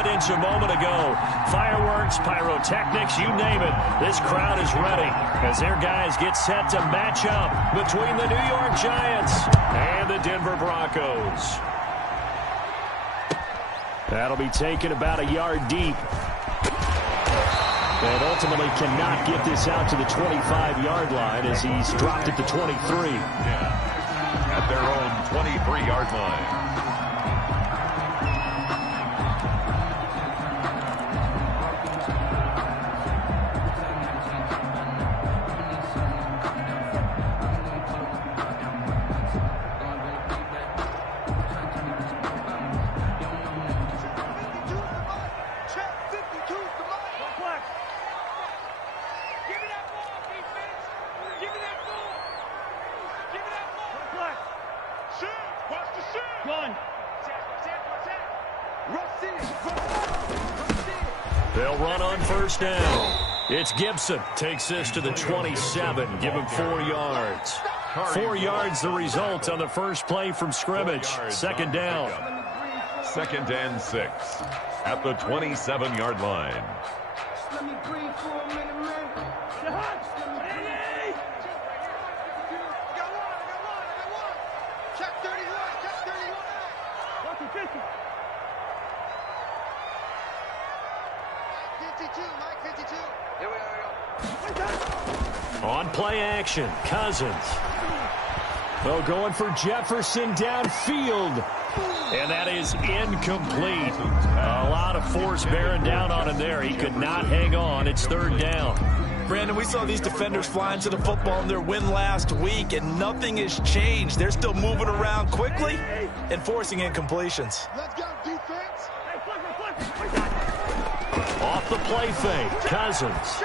evidence a moment ago. Fireworks, pyrotechnics, you name it. This crowd is ready as their guys get set to match up between the New York Giants and the Denver Broncos. That'll be taken about a yard deep. And ultimately cannot get this out to the 25-yard line as he's dropped it to 23. Yeah, at their own 23-yard line. They'll run on first down. It's Gibson. Takes this to the 27. Give him 4 yards. 4 yards the result on the first play from scrimmage. Second down. 2nd and 6 at the 27-yard line. Let me breathe for a minute, man. Check 31, check 31. 52, Mike 52. Here we are. On play action, Cousins. Oh, going for Jefferson downfield. And that is incomplete. A lot of force bearing down on him there. He could not hang on. It's 3rd down. Brandon, we saw these defenders flying to the football in their win last week, and nothing has changed. They're still moving around quickly and forcing incompletions. Let's go, defense. Off the play fake, Cousins.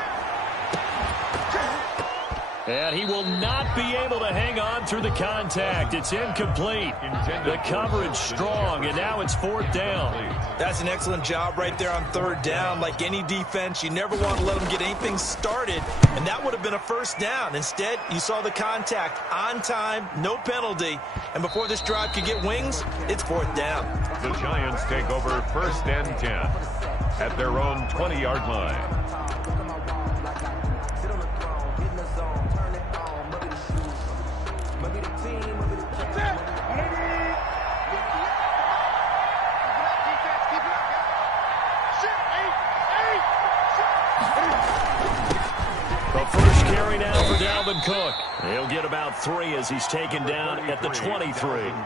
And he will not be able to hang on through the contact. It's incomplete. The coverage strong, and now it's 4th down. That's an excellent job right there on 3rd down. Like any defense, you never want to let them get anything started, and that would have been a 1st down. Instead, you saw the contact on time, no penalty, and before this drive could get wings, it's 4th down. The Giants take over 1st and 10 at their own 20-yard line. Cook. He'll get about 3 as he's taken down at the 23.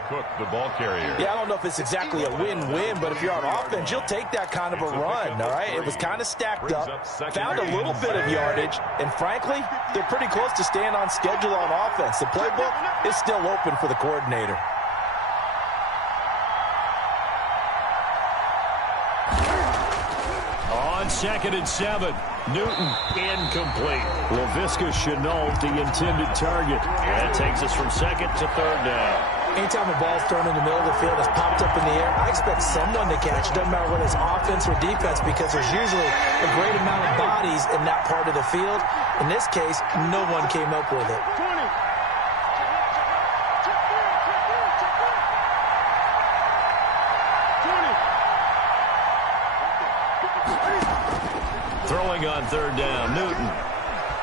Cook, the ball carrier. Yeah, I don't know if it's exactly a win-win, but if you're on offense, you'll take that kind of a run, all right? It was kind of stacked up, found a little bit of yardage, and frankly, they're pretty close to staying on schedule on offense. The playbook is still open for the coordinator. On 2nd and 7. Newton incomplete. Laviska Chenault, the intended target. That takes us from 2nd to 3rd down. Anytime a ball's thrown in the middle of the field, it's popped up in the air, I expect someone to catch it. Doesn't matter whether it's offense or defense, because there's usually a great amount of bodies in that part of the field. In this case, no one came up with it. Throwing on 3rd down, Newton.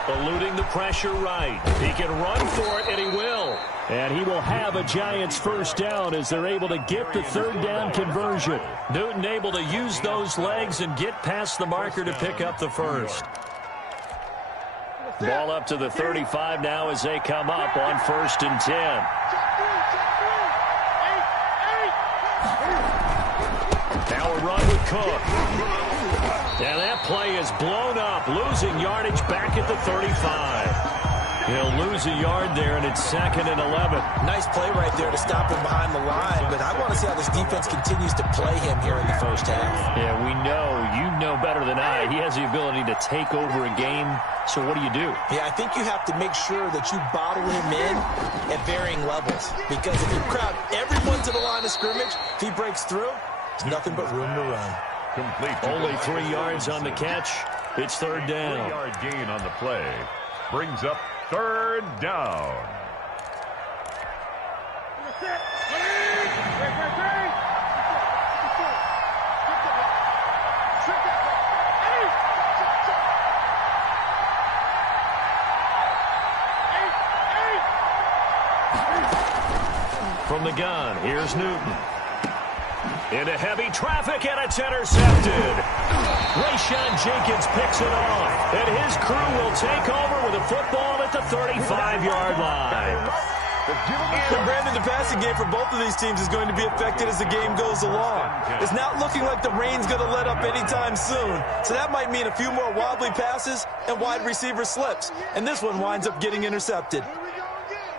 Eluding the pressure right. He can run for it, and he will. And he will have a Giants 1st down as they're able to get the 3rd down conversion. Newton able to use those legs and get past the marker to pick up the 1st. Ball up to the 35 now as they come up on 1st and 10. Now a run with Cook. And that play is blown up, losing yardage back at the 35. He'll lose a yard there, and it's 2nd and 11. Nice play right there to stop him behind the line, but I want to see how this defense continues to play him here in the 1st half. Yeah, we know, you know better than I, he has the ability to take over a game, so what do you do? Yeah, I think you have to make sure that you bottle him in at varying levels, because if you crowd everyone to the line of scrimmage, if he breaks through, there's nothing but room to run. Complete. Only 3 yards on the catch. It's 3rd down. 3-yard gain on the play. Brings up 3rd down. from the gun. Here's Newton. Into heavy traffic, and it's intercepted. Rayshawn Jenkins picks it off, and his crew will take over with a football at the 35-yard line. And Brandon, the passing game for both of these teams is going to be affected as the game goes along. It's not looking like the rain's going to let up anytime soon, so that might mean a few more wobbly passes and wide receiver slips, and this one winds up getting intercepted. Here we go again.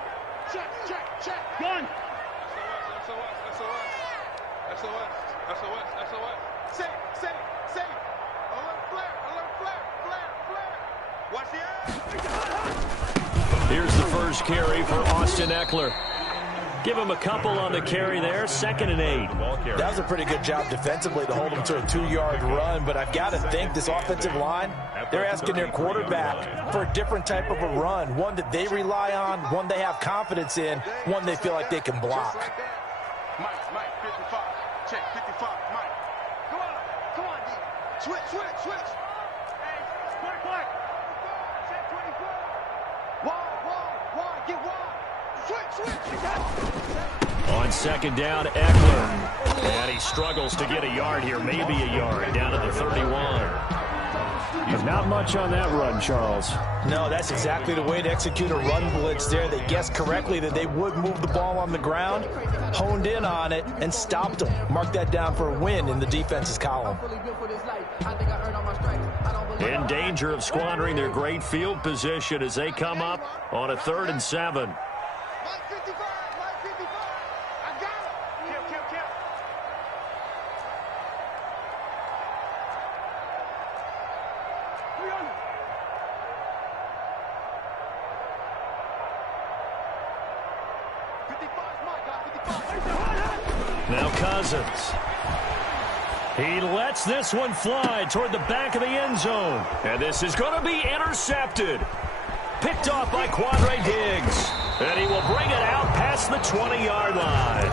Check, check, check. Gun. SOS. Say. Alert flare. Watch the Here's the first carry for Austin Eckler. Give him a couple on the carry there, 2nd and 8. That was a pretty good job defensively to hold him to a 2-yard run, but I've got to think this offensive line, they're asking their quarterback for a different type of a run, one that they rely on, one they have confidence in, one they feel like they can block. Mike, 55. Check, 55, Mike. Come on, D. Switch. Hey, quick. Check 24. Wide, get wide. Switch. On 2nd down, Eckler. And he struggles to get a yard here, maybe a yard, down at the 31. Not much on that run, Charles. No, that's exactly the way to execute a run blitz there. They guessed correctly that they would move the ball on the ground, honed in on it, and stopped them. Mark that down for a win in the defense's column. In danger of squandering their great field position as they come up on a 3rd and 7. Mike 55. I got it. Kill. Now Cousins. He lets this one fly toward the back of the end zone. And this is going to be intercepted. Picked off by Quandre Diggs. And he will bring it out past the 20-yard line.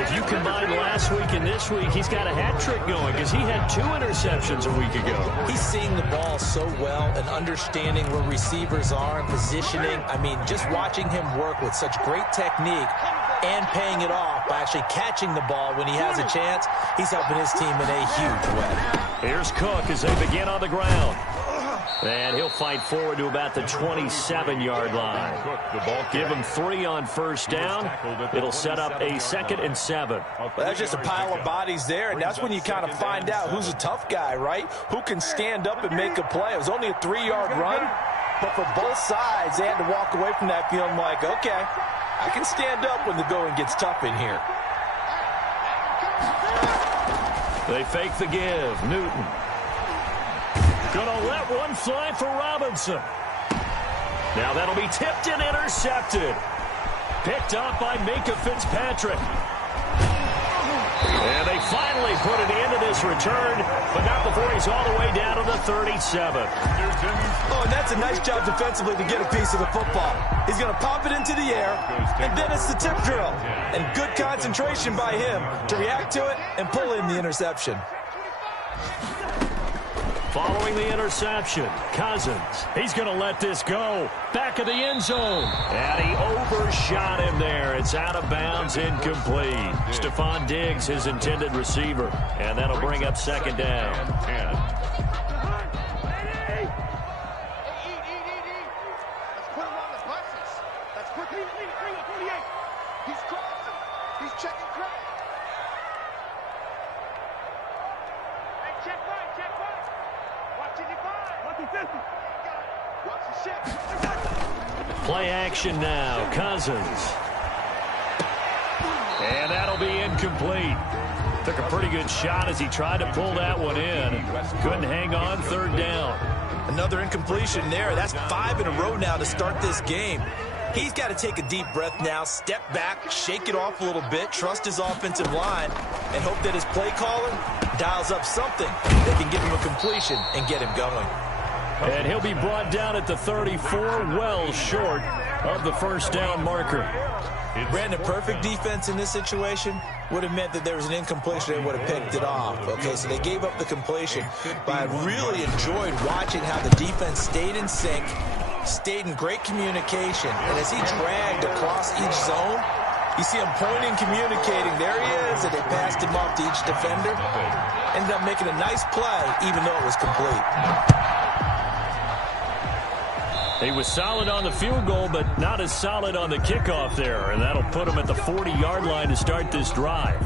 If you combine last week and this week, he's got a hat trick going because he had 2 interceptions a week ago. He's seeing the ball so well and understanding where receivers are and positioning. I mean, just watching him work with such great technique and paying it off by actually catching the ball when he has a chance, he's helping his team in a huge way. Here's Cook as they begin on the ground. And he'll fight forward to about the 27-yard line. Give him 3 on 1st down. It'll set up a 2nd and 7. Well, that's just a pile of bodies there, and that's when you kind of find out who's a tough guy, right? Who can stand up and make a play. It was only a 3-yard run, but for both sides, they had to walk away from that feeling like, okay, I can stand up when the going gets tough in here. They fake the give. Newton. Gonna let one fly for Robinson. Now that'll be tipped and intercepted. Picked up by Minka Fitzpatrick. And they finally put an end to this return, but not before he's all the way down to the 37. Oh, and that's a nice job defensively to get a piece of the football. He's going to pop it into the air, and then it's the tip drill. And good concentration by him to react to it and pull in the interception. Following the interception, Cousins. He's going to let this go. Back of the end zone. And he overshot him there. It's out of bounds, incomplete. Stephon Diggs, his intended receiver. And that'll bring up 2nd down. Let's put him on the buses. Let's put him on 48. He's crossing. He's checking crack. Hey, check right. Watch it, watch the ship. Play action now. Cousins. And that'll be incomplete. Took a pretty good shot as he tried to pull that one in. Couldn't hang on. 3rd down. Another incompletion there. That's 5 in a row now to start this game. He's got to take a deep breath now, step back, shake it off a little bit, trust his offensive line, and hope that his play caller dials up something that can give him a completion and get him going. And he'll be brought down at the 34, well short of the 1st down marker. Brandon, perfect defense in this situation would have meant that there was an incompletion. They would have picked it off. Okay, so they gave up the completion. But I really enjoyed watching how the defense stayed in sync, stayed in great communication. And as he dragged across each zone, You see him pointing, communicating. There he is, and they passed him off to each defender. Ended up making a nice play, even though it was complete. He was solid on the field goal, but not as solid on the kickoff there, and that'll put him at the 40-yard line to start this drive.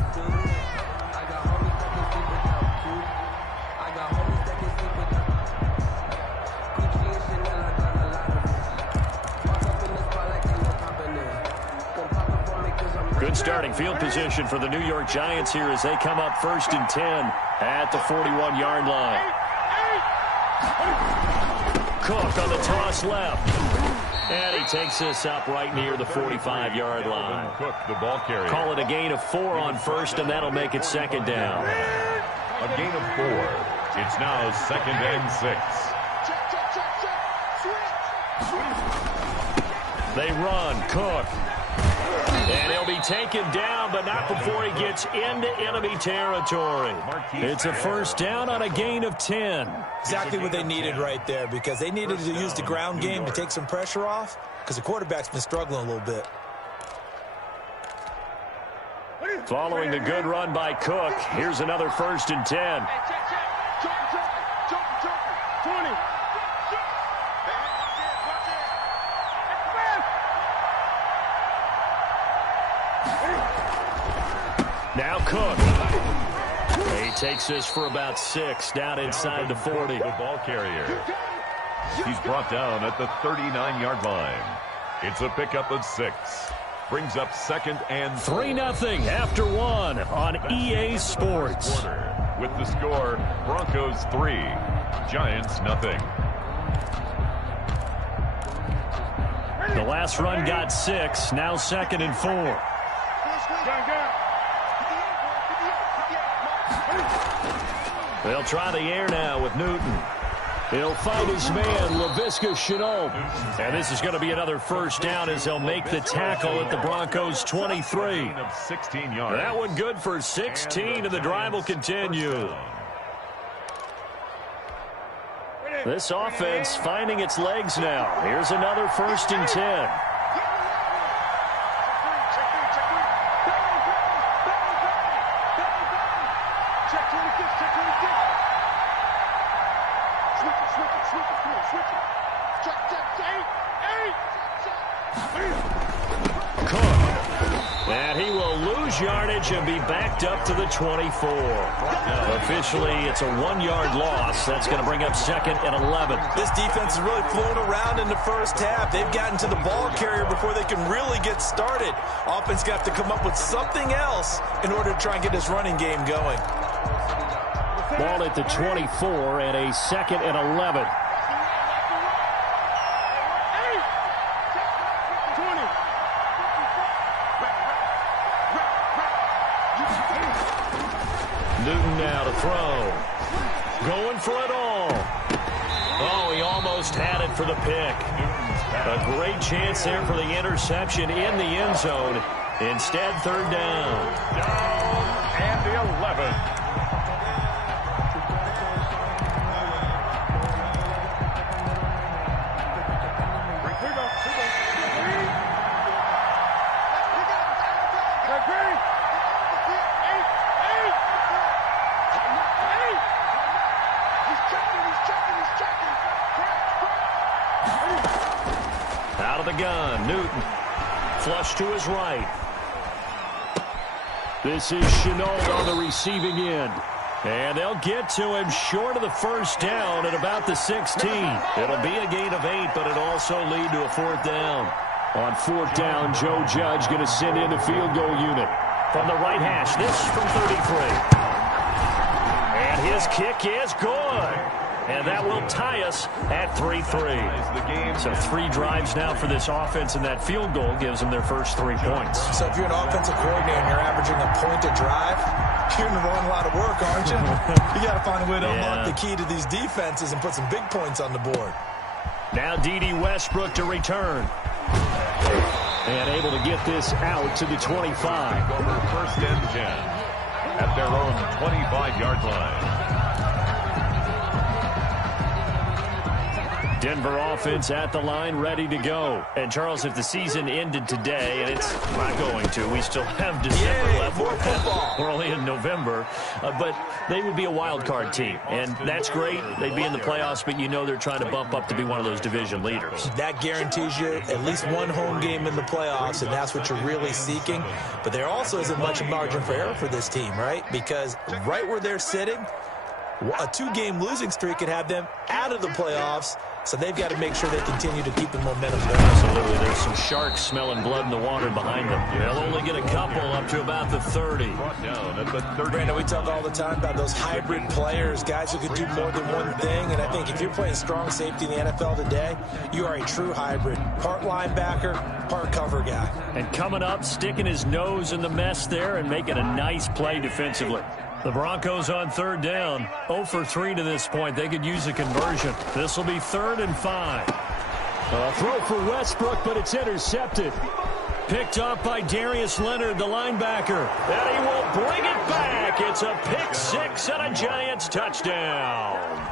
Good starting field position for the New York Giants here as they come up 1st and 10 at the 41-yard line. Cook on the toss left. And he takes this up right near the 45-yard line. Cook, the ball carrier. Call it a gain of 4 on 1st, and that'll make it 2nd down. A gain of 4. It's now 2nd and 6. They run. Cook. And he'll be taken down, but not before he gets into enemy territory. It's a 1st down on a gain of 10. Exactly what they needed right there, because they needed to use the ground game to take some pressure off, because the quarterback's been struggling a little bit. Following the good run by Cook, here's another 1st and 10. Now Cook. He takes this for about 6, down inside the 40. The ball carrier. He's brought down at the 39-yard line. It's a pickup of 6. Brings up 2nd and 3-0 after 1 on EA Sports. With the score, Broncos 3, Giants 0. The last run got 6, now 2nd and 4. They'll try the air now with Newton. He'll find his man, Laviska Shenault. And this is going to be another 1st down as they'll make the tackle at the Broncos 23. Of 16 yards. That one good for 16, and the drive will continue. This offense finding its legs now. Here's another 1st and 10. Yardage and be backed up to the 24. Officially, it's a 1-yard loss. That's going to bring up 2nd and 11. This defense is really flown around in the 1st half. They've gotten to the ball carrier before they can really get started. Offense got to come up with something else in order to try and get this running game going. Ball at the 24 and a 2nd and 11. Newton now to throw. Going for it all. Oh, he almost had it for the pick. A great chance there for the interception in the end zone. Instead, 3rd down. Down and the 11. Out of the gun, Newton. Flush to his right. This is Shenault on the receiving end. And they'll get to him short of the 1st down at about the 16. It'll be a gain of 8, but it'll also lead to a 4th down. On 4th down, Joe Judge going to send in the field goal unit. From the right hash, this from 33. And his kick is good. And that will tie us at 3-3. So 3 drives now for this offense, and that field goal gives them their first 3 points. So if you're an offensive coordinator and you're averaging a point a drive, you're in the wrong line of work, aren't you? You got to find a way to unlock the key to these defenses and put some big points on the board. Now D.D. Westbrook to return. And able to get this out to the 25. Over 1st and 10 at their own 25-yard line. Denver offense at the line, ready to go. And, Charles, if the season ended today, and it's not going to, we still have December left. More football. We're only in November. But they would be a wild card team, and that's great. They'd be in the playoffs, but you know they're trying to bump up to be one of those division leaders. That guarantees you at least one home game in the playoffs, and that's what you're really seeking. But there also isn't much margin for error for this team, right? Because right where they're sitting, a 2-game losing streak could have them out of the playoffs, so they've got to make sure they continue to keep the momentum going. Absolutely. There's some sharks smelling blood in the water behind them. They'll only get a couple up to about the 30. Brandon, we talk all the time about those hybrid players, guys who can do more than one thing, and I think if you're playing strong safety in the NFL today, you are a true hybrid. Part linebacker, part cover guy. And coming up, sticking his nose in the mess there and making a nice play defensively. The Broncos on 3rd down. 0 for 3 to this point. They could use a conversion. This will be 3rd and 5. A throw for Westbrook, but it's intercepted. Picked off by Darius Leonard, the linebacker. And he will bring it back. It's a pick 6 and a Giants touchdown.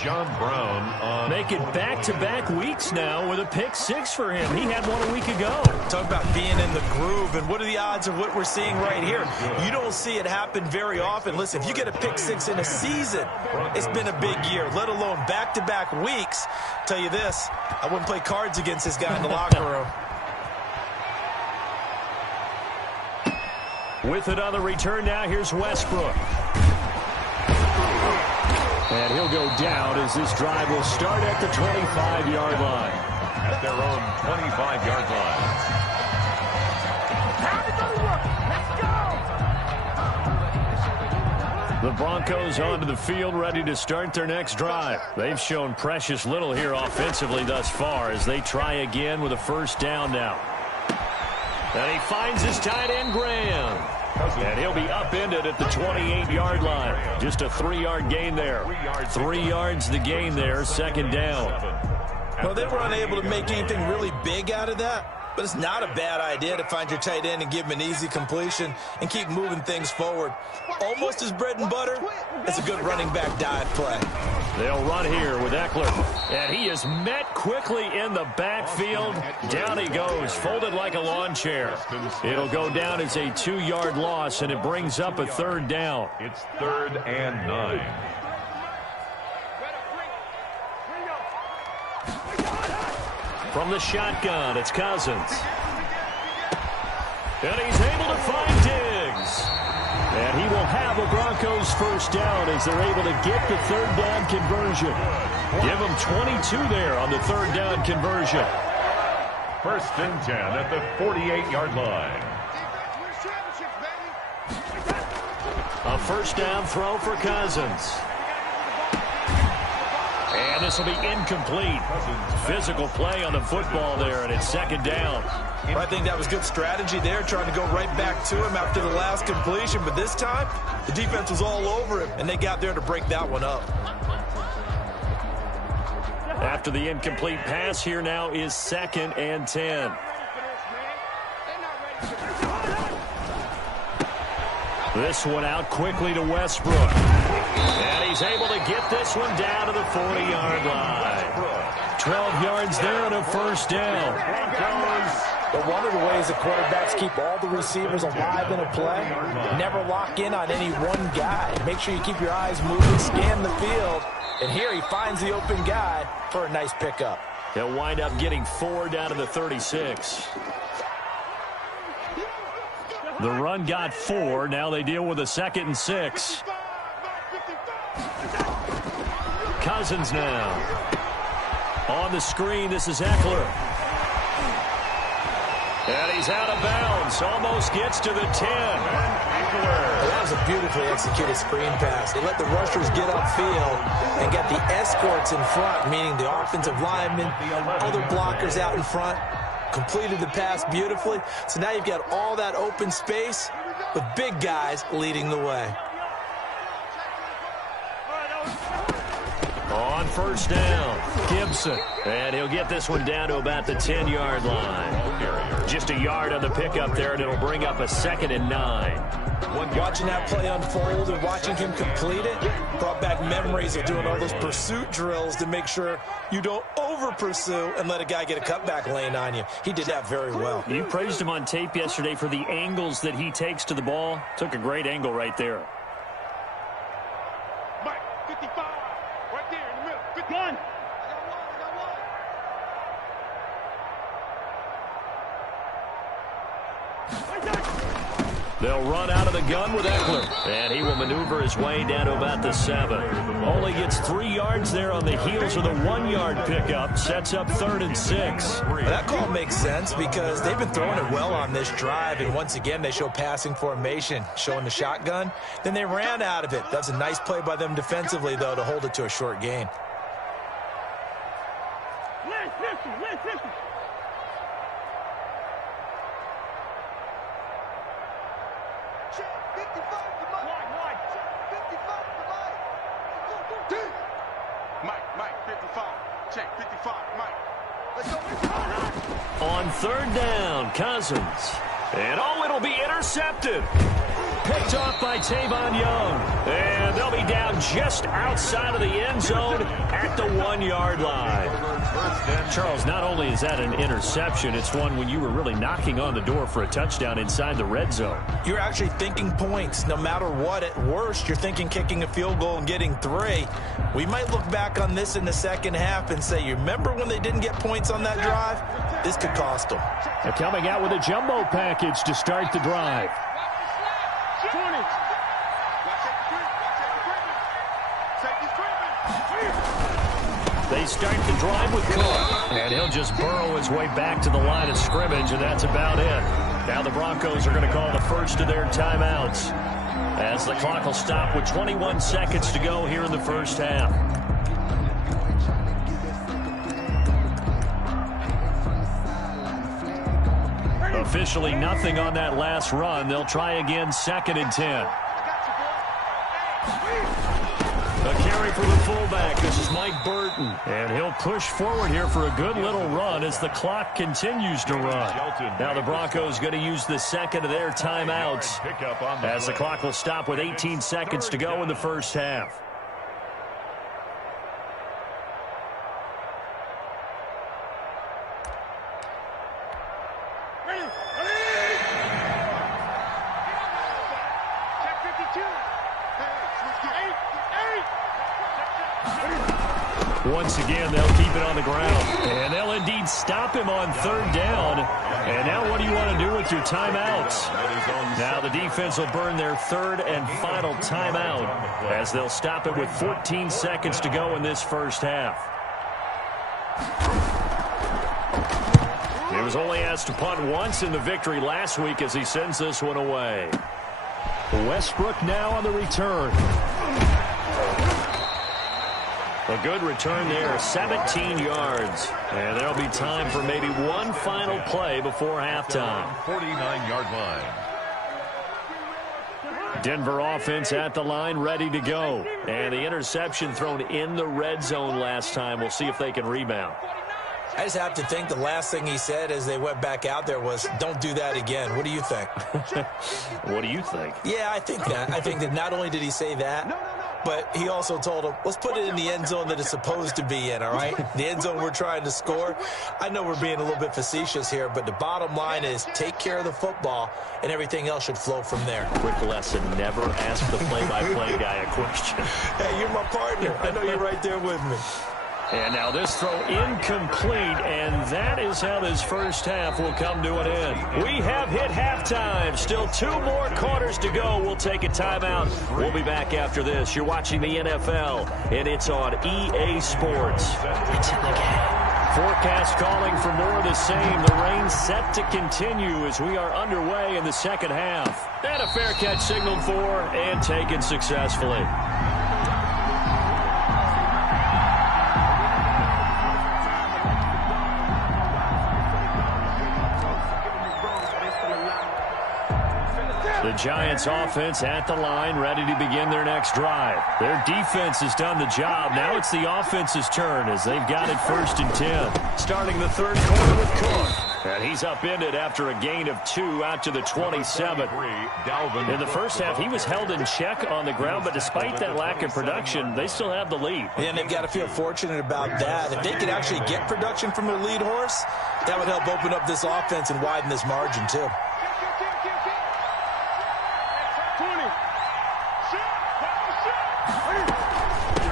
John Brown on... Make it back-to-back weeks now with a pick 6 for him. He had one a week ago. Talk about being in the groove, and what are the odds of what we're seeing right here? You don't see it happen very often. Listen, if you get a pick 6 in a season, it's been a big year, let alone back-to-back weeks. Tell you this, I wouldn't play cards against this guy in the locker room. With it on the return now, here's Westbrook. And he'll go down as this drive will start at the 25-yard line. At their own 25-yard line. The Broncos onto the field, ready to start their next drive. They've shown precious little here offensively thus far as they try again with a 1st down now. And he finds his tight end, Graham. And he'll be upended at the 28-yard line. Just a 3-yard gain there. 3 yards the gain there, 2nd down. Well, they were unable to make anything really big out of that, but it's not a bad idea to find your tight end and give him an easy completion and keep moving things forward. Almost his bread and butter. It's a good running back dive play. They'll run here with Eckler. And he is met quickly in the backfield. Down he goes, folded like a lawn chair. It'll go down as a 2-yard loss, and it brings up a 3rd down. It's 3rd and 9. From the shotgun, it's Cousins. And he's able to find Diggs. And he will have a Broncos 1st down as they're able to get the 3rd down conversion. Give him 22 there on the 3rd down conversion. 1st and 10 at the 48-yard line. A 1st down throw for Cousins. And this will be incomplete. Physical play on the football there, and it's 2nd down. I think that was good strategy there, trying to go right back to him after the last completion. But this time, the defense was all over him, and they got there to break that one up. After the incomplete pass, here now is 2nd and 10. This one out quickly to Westbrook. And he's able to get this one down to the 40-yard line. 12 yards there and a 1st down. But one of the ways the quarterbacks keep all the receivers alive in a play, never lock in on any one guy. Make sure you keep your eyes moving, scan the field, and here he finds the open guy for a nice pickup. He'll wind up getting 4 down to the 36. The run got 4. Now they deal with a 2nd and 6. Cousins now. On the screen, this is Eckler. And he's out of bounds. Almost gets to the 10. That was a beautifully executed screen pass. They let the rushers get upfield and got the escorts in front, meaning the offensive linemen, other blockers out in front. Completed the pass beautifully. So now you've got all that open space with big guys leading the way. On 1st down, Gibson. And he'll get this one down to about the 10-yard line. Just a yard on the pickup there, and it'll bring up a 2nd and 9. Watching that play unfold and watching him complete it brought back memories memories of doing all those pursuit drills to make sure you don't over-pursue and let a guy get a cutback lane on you. He did that very well. You praised him on tape yesterday for the angles that he takes to the ball. Took a great angle right there. Mike, 55, right there in the middle. 51. They'll run out of the gun with Eckler, and he will maneuver his way down to about the 7. Only gets 3 yards there on the heels of the 1-yard pickup. Sets up 3rd and 6. That call makes sense because they've been throwing it well on this drive, and once again they show passing formation, showing the shotgun. Then they ran out of it. That's a nice play by them defensively, though, to hold it to a short gain. Mike, 55. Check, 55, Mike. Let's go. On 3rd down, Cousins. And it'll be intercepted. Picked off by Tavon Young. And they'll be down just outside of the end zone at the 1-yard line. Charles, not only is that an interception, it's one when you were really knocking on the door for a touchdown inside the red zone. You're actually thinking points. No matter what, at worst, you're thinking kicking a field goal and getting 3. We might look back on this in the second half and say, you remember when they didn't get points on that drive? This could cost them. They're coming out with a jumbo package to start the drive. 20. They start the drive with Cook, and he'll just burrow his way back to the line of scrimmage, and that's about it. Now the Broncos are going to call the first of their timeouts as the clock will stop with 21 seconds to go here in the first half. Officially nothing on that last run. They'll try again, 2nd and 10. A carry for the fullback. This is Mike Burton. And he'll push forward here for a good little run as the clock continues to run. Now the Broncos going to use the second of their timeouts as the clock will stop with 18 seconds to go in the first half. Once again, they'll keep it on the ground. And they'll indeed stop him on 3rd down. And now what do you want to do with your timeouts? Now the defense will burn their 3rd and final timeout as they'll stop it with 14 seconds to go in this first half. He was only asked to punt once in the victory last week as he sends this one away. Westbrook now on the return. A good return there, 17 yards. And there'll be time for maybe one final play before halftime. 49-yard line. Denver offense at the line, ready to go. And the interception thrown in the red zone last time. We'll see if they can rebound. I just have to think the last thing he said as they went back out there was, don't do that again. What do you think? What do you think? Yeah, I think that. I think that not only did he say that, but he also told him, let's put it in the end zone that it's supposed to be in, all right? The end zone we're trying to score. I know we're being a little bit facetious here, but the bottom line is take care of the football, and everything else should flow from there. Quick lesson, never ask the play-by-play guy a question. Hey, you're my partner. I know you're right there with me. And now this throw incomplete, and that is how this first half will come to an end. We have hit halftime. Still 2 more quarters to go. We'll take a timeout. We'll be back after this. You're watching the NFL, and it's on EA Sports. It's in the game. Forecast calling for more of the same. The rain set to continue as we are underway in the second half. And a fair catch signaled for and taken successfully. The Giants offense at the line, ready to begin their next drive. Their defense has done the job. Now it's the offense's turn as they've got it 1st and 10. Starting the 3rd quarter with Cook. And he's upended after a gain of 2 out to the 27. In the first half, he was held in check on the ground, but despite that lack of production, they still have the lead. And they've got to feel fortunate about that. If they could actually get production from their lead horse, that would help open up this offense and widen this margin, too.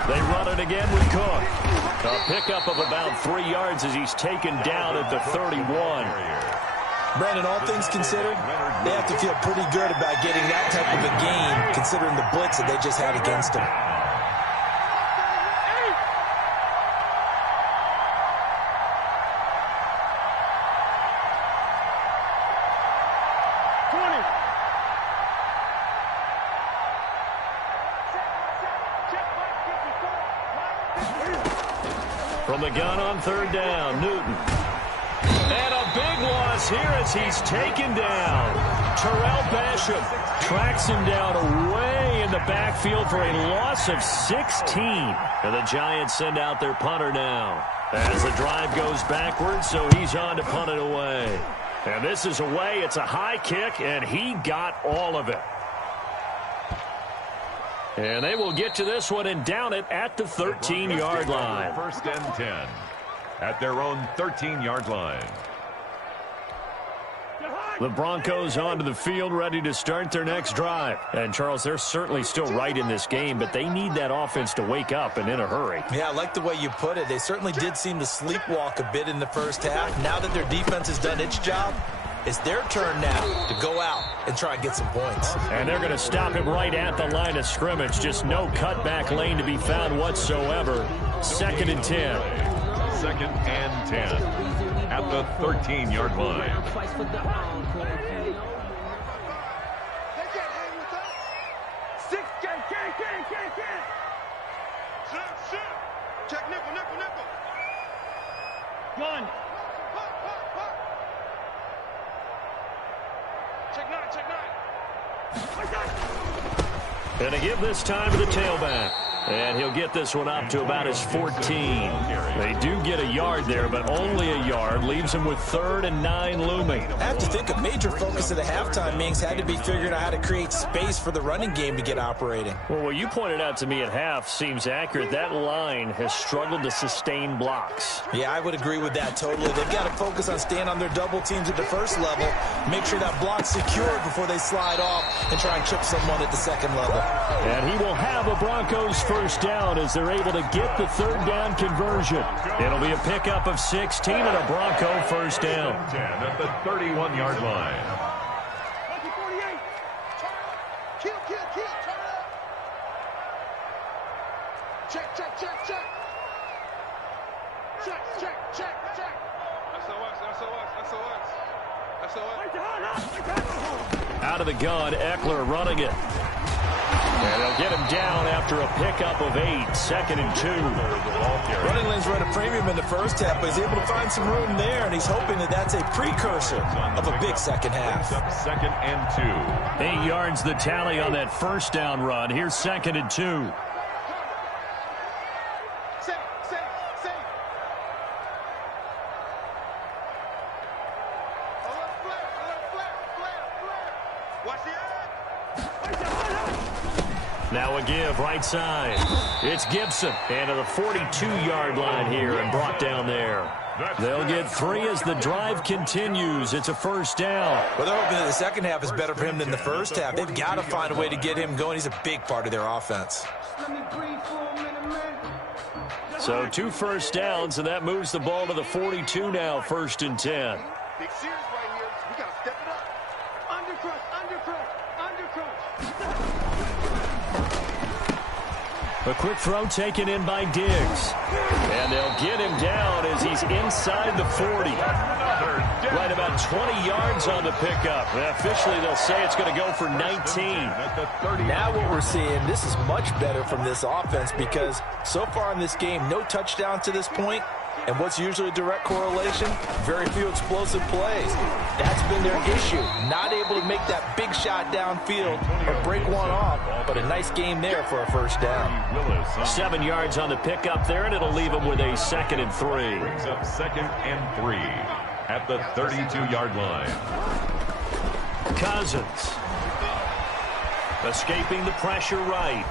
They run it again with Cook. A pickup of about 3 yards as he's taken down at the 31. Brandon, all things considered, they have to feel pretty good about getting that type of a game, considering the blitz that they just had against them. From the gun on 3rd down, Newton. And a big loss here as he's taken down. Terrell Basham tracks him down away in the backfield for a loss of 16. And the Giants send out their punter now as the drive goes backwards, so he's on to punt it away. And this is away. It's a high kick, and he got all of it. And they will get to this one and down it at the 13-yard line. 1st and 10 at their own 13-yard line. The Broncos onto the field, ready to start their next drive. And, Charles, they're certainly still right in this game, but they need that offense to wake up and in a hurry. Yeah, I like the way you put it. They certainly did seem to sleepwalk a bit in the first half. Now that their defense has done its job, it's their turn now to go out and try and get some points. And they're going to stop him right at the line of scrimmage. Just no cutback lane to be found whatsoever. 2nd and 10. 2nd and 10 at the 13-yard line. Check nickel, nickel, nickel. Gun. Check 9, check 9. And to give this time to the tailback. And he'll get this one up to about his 14. They do get a yard there, but only a yard. Leaves him with 3rd and 9 looming. I have to think a major focus of the halftime meetings had to be figuring out how to create space for the running game to get operating. Well, what you pointed out to me at half seems accurate. That line has struggled to sustain blocks. Yeah, I would agree with that totally. They've got to focus on staying on their double teams at the first level, make sure that block's secured before they slide off and try and chip someone at the second level. And he will have a Broncos first down as they're able to get the 3rd down conversion. It'll be a pickup of 16 and a Bronco first down. 10 at the 31-yard line. 48. Kill, kill, kill. Turn up. Check, check, check, check. Check, check, check, check. SOS, SOS, SOS. SOS. Out of the gun, Eckler running it. And they'll get him down after a pickup of 8, 2nd and 2. Running lanes were at a premium in the first half, but he's able to find some room there, and he's hoping that that's a precursor of a big second half. 2nd and 2. 8 yards the tally on that first down run. Here's 2nd and 2. Now a give, right side. It's Gibson. And to the 42-yard line here and brought down there. They'll get 3 as the drive continues. It's a first down. Well, they're hoping that the second half is better for him than the first half. They've got to find a way to get him going. He's a big part of their offense. So 2 first downs, and that moves the ball to the 42 now, 1st and 10. Big series right here. We got to step it up. Undercrush, undercrush, undercrush. A quick throw taken in by Diggs. And they'll get him down as he's inside the 40. Right about 20 yards on the pickup. And officially, they'll say it's going to go for 19. Now what we're seeing, this is much better from this offense because so far in this game, no touchdowns to this point. And what's usually a direct correlation? Very few explosive plays. That's been their issue. Not able to make that big shot downfield or break one off, but a nice game there for a first down. 7 yards on the pickup there, and it'll leave them with a 2nd and 3. Brings up 2nd and 3 at the 32-yard line. Cousins. Escaping the pressure right.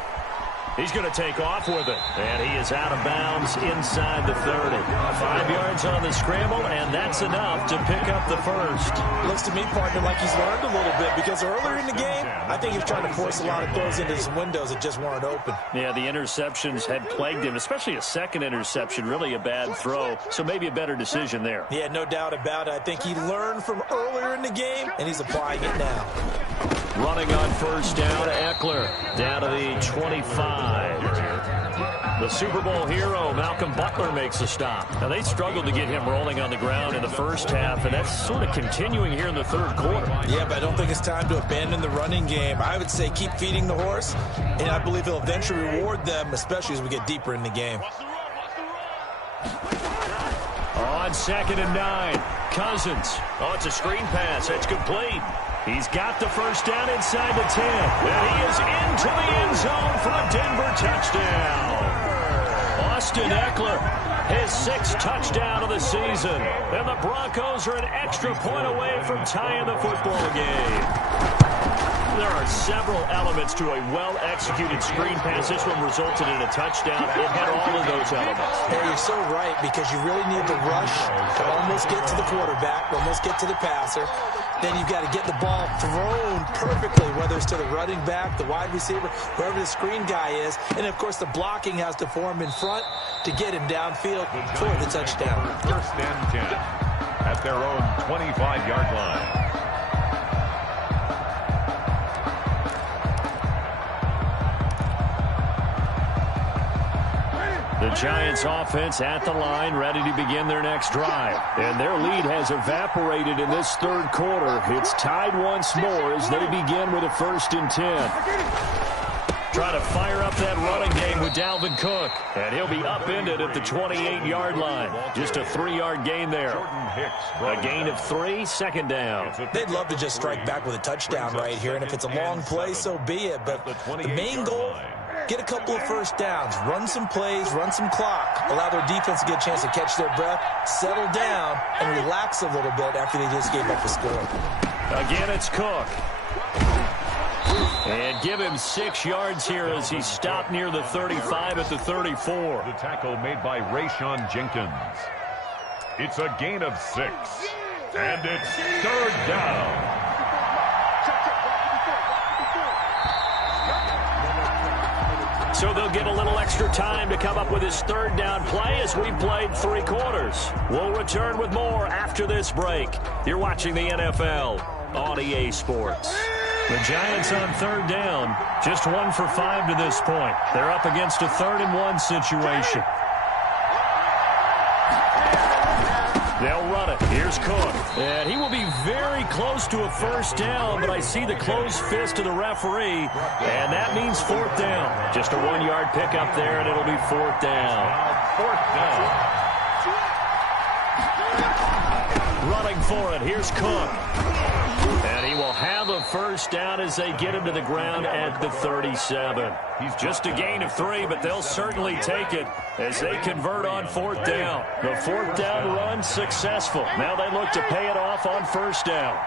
He's going to take off with it. And he is out of bounds inside the 30. 5 yards on the scramble, and that's enough to pick up the first. Looks to me, partner, like he's learned a little bit, because earlier in the game, I think he was trying to force a lot of throws into some windows that just weren't open. Yeah, the interceptions had plagued him, especially a second interception, really a bad throw. So maybe a better decision there. Yeah, no doubt about it. I think he learned from earlier in the game, and he's applying it now. Running on first down, Eckler down to the 25. The Super Bowl hero, Malcolm Butler, makes a stop. Now, they struggled to get him rolling on the ground in the first half, and that's sort of continuing here in the third quarter. Yeah, but I don't think it's time to abandon the running game. I would say keep feeding the horse, and I believe he'll eventually reward them, especially as we get deeper in the game. On 2nd and 9, Cousins. Oh, it's a screen pass. It's complete. He's got the first down inside the 10. And he is into the end zone for a Denver touchdown. Austin Eckler, his 6th touchdown of the season. And the Broncos are an extra point away from tying the football game. There are several elements to a well-executed screen pass. This one resulted in a touchdown. It had all of those elements. Hey, you're so right, because you really need the rush to almost get to the quarterback, almost get to the passer. Then you've got to get the ball thrown perfectly, whether it's to the running back, the wide receiver, whoever the screen guy is. And, of course, the blocking has to form in front to get him downfield for the touchdown. 1st and 10 at their own 25-yard line. The Giants offense at the line, ready to begin their next drive. And their lead has evaporated in this third quarter. It's tied once more as they begin with a 1st and 10. Try to fire up that running game with Dalvin Cook. And he'll be upended at the 28-yard line. Just a 3-yard gain there. A gain of 3, 2nd down. They'd love to just strike back with a touchdown right here. And if it's a long play, so be it. But the main goal, get a couple of first downs, run some plays, run some clock, allow their defense to get a chance to catch their breath, settle down, and relax a little bit after they just gave up a score. Again, it's Cook. And give him 6 yards here as he stopped near the 35 at the 34. The tackle made by Rayshon Jenkins. It's a gain of 6. And it's 3rd down. So they'll get a little extra time to come up with his 3rd down play as we played 3 quarters. We'll return with more after this break. You're watching the NFL on EA Sports. The Giants on 3rd down, just 1 for 5 to this point. They're up against a 3rd and 1 situation. They'll run it. Here's Cook. And he will be very close to a 1st down, but I see the closed fist of the referee, and that means 4th down. Just a 1-yard pickup there, and it'll be 4th down. 4th down. Running for it. Here's Cook. And he will have a 1st down as they get him to the ground at the 37. He's just a gain of 3, but they'll certainly take it as they convert on 4th down. The 4th down run successful. Now they look to pay it off on 1st down.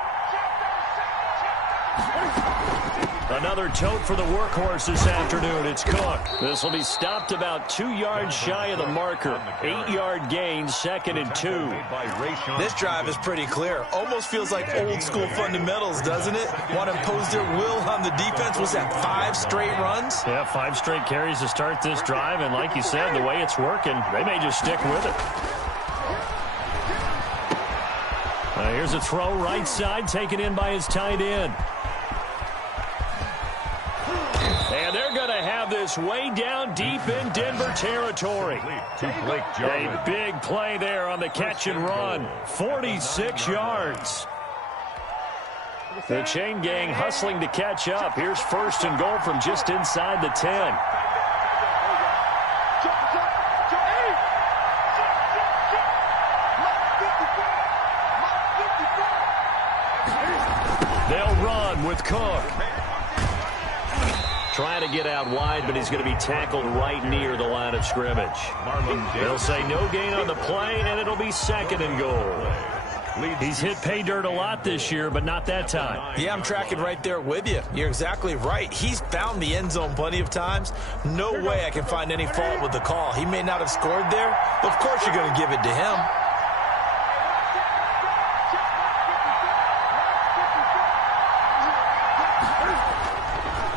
Another tote for the workhorse this afternoon. It's Cook. This will be stopped about 2 yards shy of the marker. 8-yard gain, 2nd and 2. This drive is pretty clear. Almost feels like old school fundamentals, doesn't it? Want to impose their will on the defense. Was that 5 straight runs? Yeah, 5 straight carries to start this drive. And like you said, the way it's working, they may just stick with it. Here's a throw right side, taken in by his tight end. And they're going to have this way down deep in Denver territory. A big play there on the catch and run. 46 yards. The chain gang hustling to catch up. Here's 1st and goal from just inside the 10. They'll run with Cook. Trying to get out wide, but he's going to be tackled right near the line of scrimmage. They'll say no gain on the play, and it'll be 2nd and goal. He's hit pay dirt a lot this year, but not that time. Yeah, I'm tracking right there with you. You're exactly right. He's found the end zone plenty of times. No way I can find any fault with the call. He may not have scored there, but of course you're going to give it to him.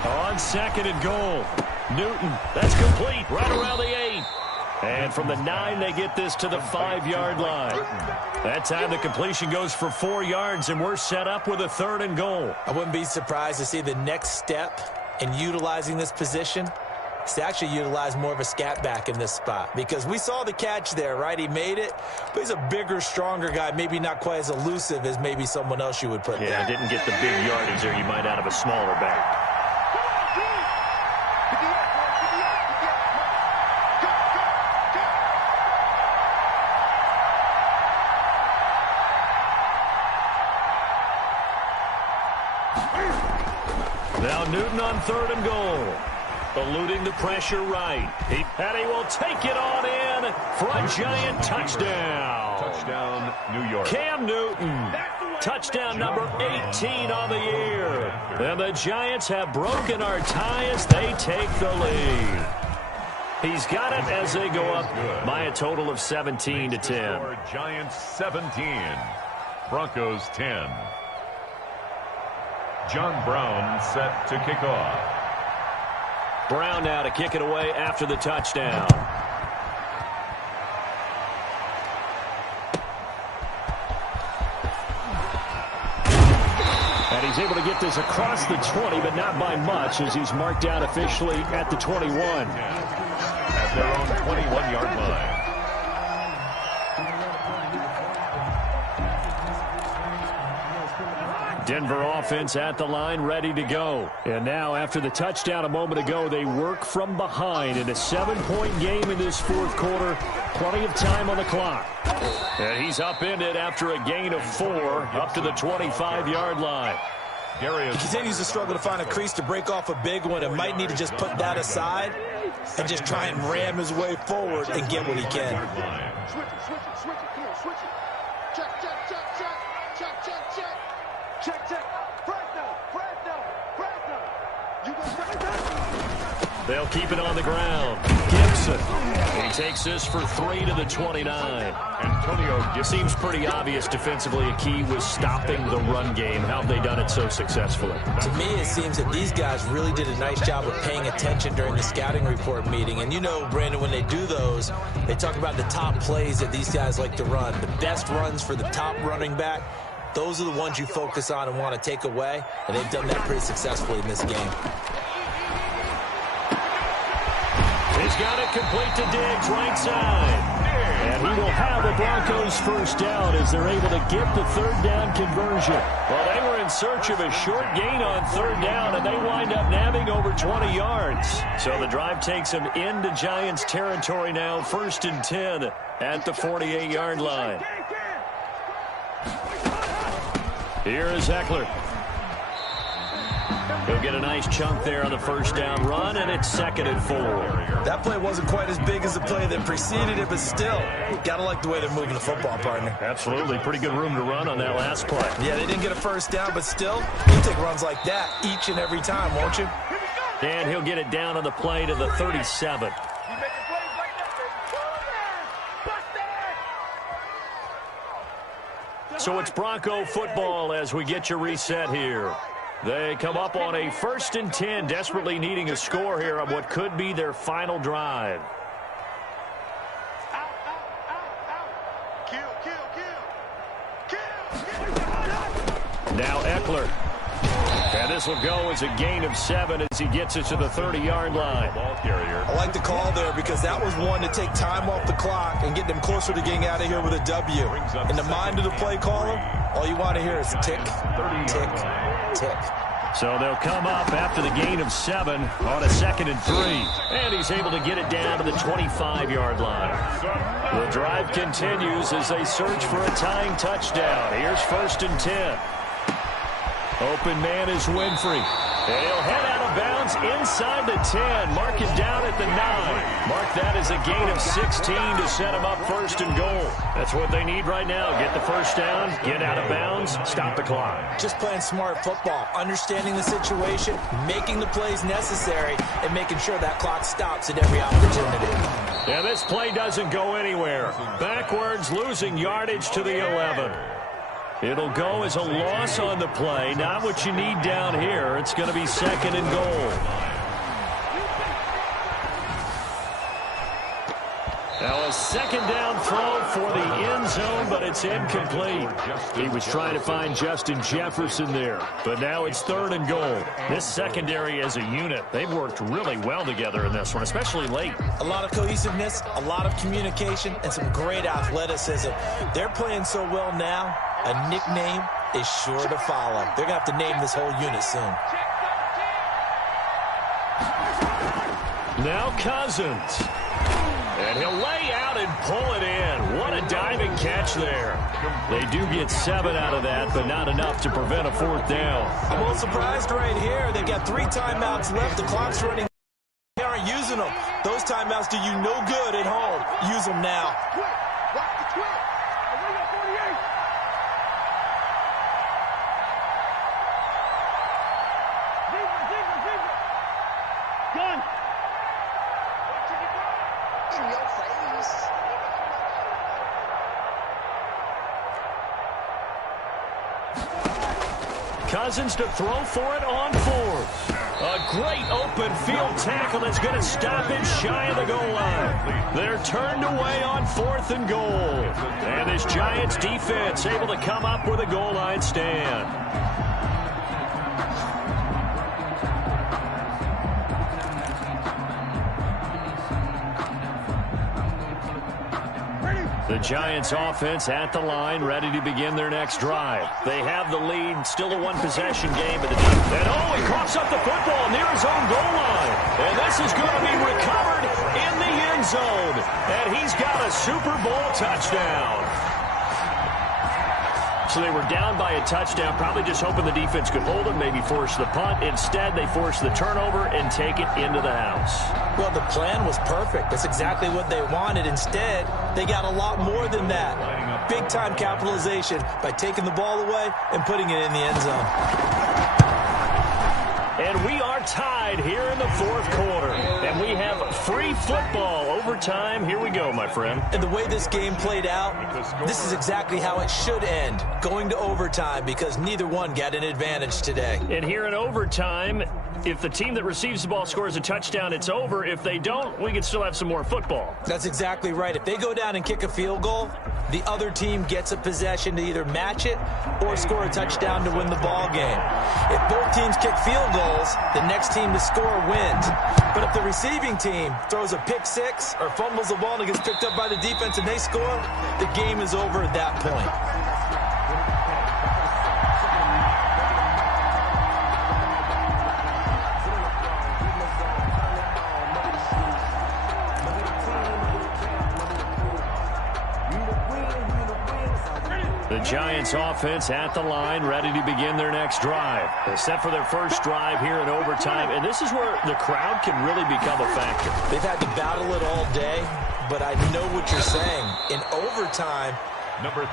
On second and goal, Newton, that's complete, right around the 8. And from the 9, they get this to the 5-yard line. That time the completion goes for 4 yards, and we're set up with a 3rd and goal. I wouldn't be surprised to see the next step in utilizing this position is to actually utilize more of a scat back in this spot. Because we saw the catch there, right? He made it, but he's a bigger, stronger guy, maybe not quite as elusive as maybe someone else you would put there. Yeah, didn't get the big yardage there you might out of a smaller back. Now Newton on 3rd and goal. Eluding the pressure right. And he will take it on in for a giant touchdown. Touchdown, New York. Cam Newton. Touchdown number 18 on the year. And the Giants have broken our tie as they take the lead. He's got it as they go up by a total of 17-10. Giants 17. Broncos 10. John Brown set to kick off. Brown now to kick it away after the touchdown. And he's able to get this across the 20, but not by much, as he's marked down officially at the 21. At their own 21-yard line. Denver offense at the line, ready to go. And now, after the touchdown a moment ago, they work from behind in a 7-point game in this 4th quarter. Plenty of time on the clock. And he's upended after a gain of 4 up to the 25-yard line. He continues to struggle to find a crease to break off a big one and might need to just put that aside and just try and ram his way forward and get what he can. Switch it, switch it, switch it. Come on, switch it. Check, check, check, check. Check, check, check. Check, check. Fresno, Fresno, Fresno. You go Fresno. They'll keep it on the ground. Gibson. He takes this for 3 to the 29. Antonio Gibson. Seems pretty obvious defensively a key was stopping the run game. How have they done it so successfully? To me, it seems that these guys really did a nice job of paying attention during the scouting report meeting. And you know, Brandon, when they do those, they talk about the top plays that these guys like to run. The best runs for the top running back. Those are the ones you focus on and want to take away. And they've done that pretty successfully in this game. He's got it complete to Diggs, right side. And he will have the Broncos first down as they're able to get the 3rd down conversion. Well, they were in search of a short gain on 3rd down, and they wind up nabbing over 20 yards. So the drive takes them into Giants territory now, 1st and 10 at the 48-yard line. Here is Eckler. He'll get a nice chunk there on the 1st down run, and it's 2nd and 4. That play wasn't quite as big as the play that preceded it, but still, got to like the way they're moving the football, partner. Absolutely. Pretty good room to run on that last play. Yeah, they didn't get a 1st down, but still, you'll take runs like that each and every time, won't you? And he'll get it down on the play to the 37. So it's Bronco football as we get you reset here. They come up on a 1st and 10, desperately needing a score here on what could be their final drive. Now Eckler. And this will go as a gain of 7 as he gets it to the 30-yard line. Ball carrier. I like the call there because that was one to take time off the clock and get them closer to getting out of here with a W. In the mind of the play caller, all you want to hear is tick, tick, tick. So they'll come up after the gain of 7 on a 2nd and 3. And he's able to get it down to the 25-yard line. The drive continues as they search for a tying touchdown. Here's 1st and 10. Open man is Winfrey. And he'll head out of bounds is inside the 10. Mark it down at the 9. Mark that as a gain of 16 to set him up first and goal. That's what they need right now. Get the first down, get out of bounds, stop the clock. Just playing smart football, understanding the situation, making the plays necessary, and making sure that clock stops at every opportunity. Yeah, this play doesn't go anywhere. Backwards, losing yardage to the 11. It'll go as a loss on the play. Not what you need down here. It's going to be second and goal. Now a second down throw for the end zone, but it's incomplete. He was trying to find Justin Jefferson there, but now it's third and goal. This secondary as a unit, they've worked really well together in this one, especially late. A lot of cohesiveness, a lot of communication, and some great athleticism. They're playing so well now, a nickname is sure to follow. They're going to have to name this whole unit soon. Now Cousins. And he'll lay out and pull it in. What a diving catch there. They do get 7 out of that, but not enough to prevent a fourth down. I'm a little surprised right here. They've got 3 timeouts left. The clock's running. They aren't using them. Those timeouts do you no good at home. Use them now. Watch the twist. Gun. In your face. Cousins to throw for it on fourth. A great open field tackle that's going to stop him shy of the goal line. They're turned away on fourth and goal. And this Giants defense able to come up with a goal line stand. The Giants offense at the line, ready to begin their next drive. They have the lead, still a one-possession game. And he coughs up the football near his own goal line. And this is going to be recovered in the end zone. And he's got a Super Bowl touchdown. So they were down by a touchdown, probably just hoping the defense could hold them, maybe force the punt. Instead, they force the turnover and take it into the house. Well, the plan was perfect. That's exactly what they wanted. Instead, they got a lot more than that. Big-time capitalization by taking the ball away and putting it in the end zone. And we are tied here in the fourth quarter. And we have free football. Overtime, here we go, my friend. And the way this game played out, this is exactly how it should end, going to overtime, because neither one got an advantage today. And here in overtime, if the team that receives the ball scores a touchdown, it's over. If they don't, we can still have some more football. That's exactly right. If they go down and kick a field goal, the other team gets a possession to either match it or score a touchdown to win the ball game. If both teams kick field goals, the next team to score wins. But if the receiving team throws a pick six or fumbles the ball and it gets picked up by the defense and they score, the game is over at that point. The Giants offense at the line, ready to begin their next drive. They're set for their first drive here in overtime, and this is where the crowd can really become a factor. They've had to battle it all day, but I know what you're saying. In overtime,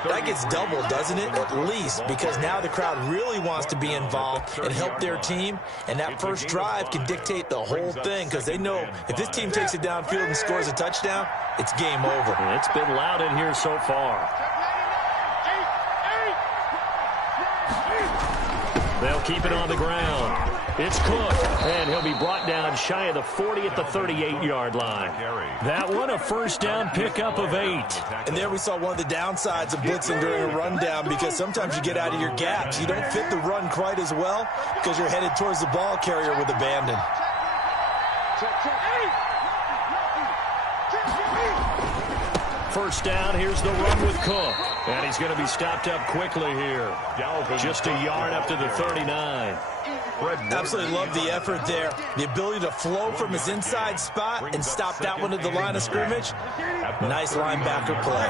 that gets doubled, doesn't it? At least, because now the crowd really wants to be involved and help their team, and that first drive can dictate the whole thing, because they know if this team takes it downfield and scores a touchdown, it's game over. And it's been loud in here so far. They'll keep it on the ground. It's Cook, and he'll be brought down shy of the 40 at the 38-yard line. That one, a first down pickup of 8. And there we saw one of the downsides of blitzing during a rundown, because sometimes you get out of your gaps. You don't fit the run quite as well because you're headed towards the ball carrier with abandon. First down, here's the run with Cook. And he's going to be stopped up quickly here. Just a yard up to the 39. Absolutely love the effort there. The ability to flow from his inside spot and stop that one at the line of scrimmage. Nice linebacker play.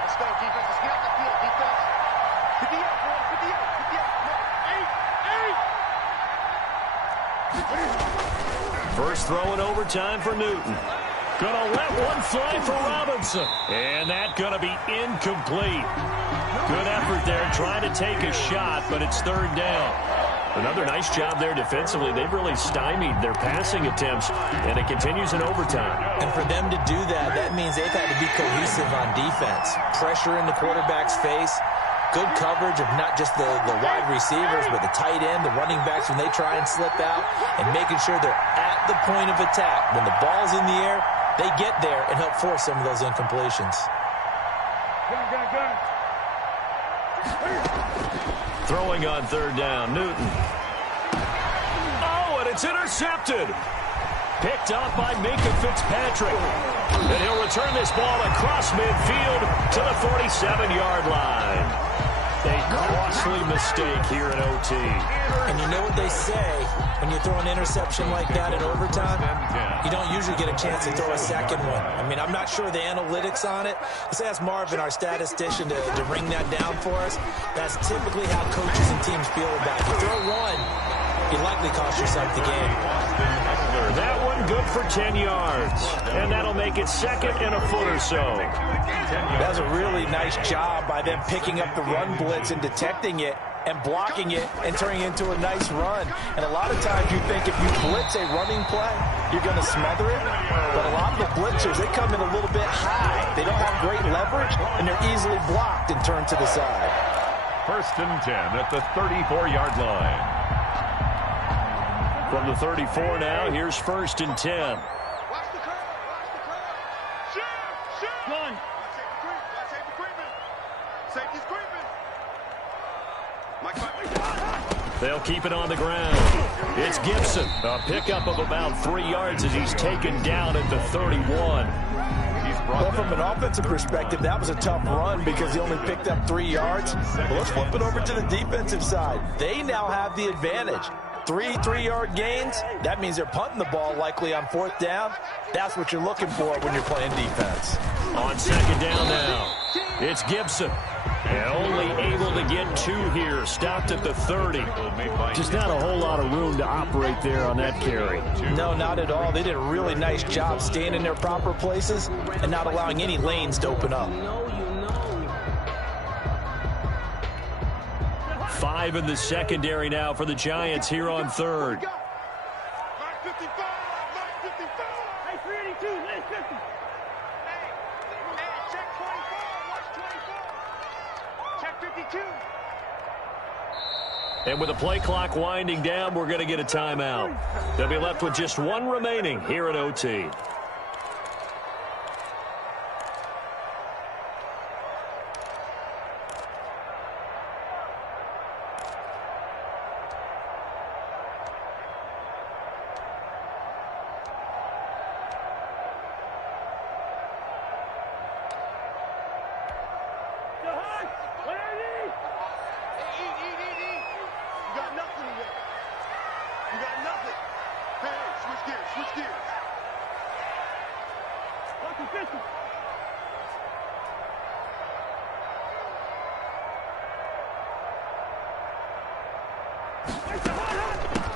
Let's go, defense. Let's get out the field, defense. 58, boys. First throw in overtime for Newton. Gonna let one fly for Robinson. And that gonna be incomplete. Good effort there trying to take a shot, but it's third down. Another nice job there defensively. They've really stymied their passing attempts, and it continues in overtime. And for them to do that, that means they've had to be cohesive on defense. Pressure in the quarterback's face. Good coverage of not just the wide receivers, but the tight end, the running backs when they try and slip out, and making sure they're at the point of attack. When the ball's in the air, they get there and help force some of those incompletions. Throwing on third down, Newton. Oh, and it's intercepted. Picked up by Minka Fitzpatrick. And he'll return this ball across midfield to the 47-yard line. A costly mistake here in OT. And you know what they say, when you throw an interception like that in overtime, you don't usually get a chance to throw a second one. I mean, I'm not sure the analytics on it. Let's ask Marvin, our statistician, to bring that down for us. That's typically how coaches and teams feel about it. You throw one, you likely cost yourself the game. That one good for 10 yards. And that'll make it second and a foot or so. That was a really nice job by them picking up the run blitz and detecting it and blocking it and turning it into a nice run. And a lot of times you think if you blitz a running play, you're going to smother it. But a lot of the blitzers, they come in a little bit high. They don't have great leverage, and they're easily blocked and turned to the side. First and 10 at the 34-yard line. From the 34 now, here's first and 10. Watch the curve. Watch the curve. Shoot. Gun. Safety creeping. Safety's creeping. Mike. They'll keep it on the ground. It's Gibson. A pickup of about 3 yards as he's taken down at the 31. Well, from an offensive perspective, that was a tough run because he only picked up 3 yards. But let's flip it over to the defensive side. They now have the advantage. 3 3-yard gains, that means they're punting the ball likely on fourth down. That's what you're looking for when you're playing defense. On second down now, it's Gibson. And only able to get 2 here, stopped at the 30. Just not a whole lot of room to operate there on that carry. No, not at all. They did a really nice job staying in their proper places and not allowing any lanes to open up. 5 in the secondary now for the Giants here on third. Mark 55. Mark 55. Hey, 382. Hey, 50. Hey, check 24. Watch 24. Check 52. And with the play clock winding down, we're going to get a timeout. They'll be left with just 1 remaining here at OT.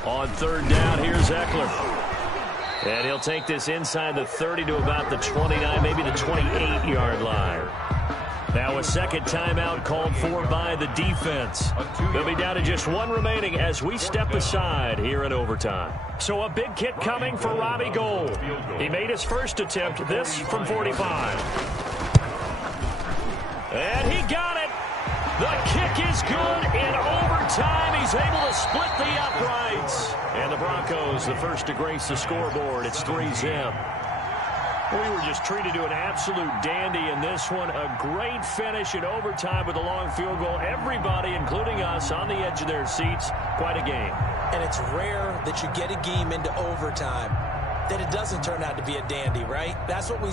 On third down, here's Eckler. And he'll take this inside the 30 to about the 29, maybe the 28-yard line. Now a second timeout called for by the defense. They'll be down to just 1 remaining as we step aside here in overtime. So a big kick coming for Robbie Gould. He made his first attempt, this from 45. And he got it. The kick is good in overtime. He's able to split the uprights. And the Broncos, the first to grace the scoreboard. It's 3-zip. We were just treated to an absolute dandy in this one. A great finish in overtime with a long field goal. Everybody, including us, on the edge of their seats. Quite a game. And it's rare that you get a game into overtime that it doesn't turn out to be a dandy, right? That's what we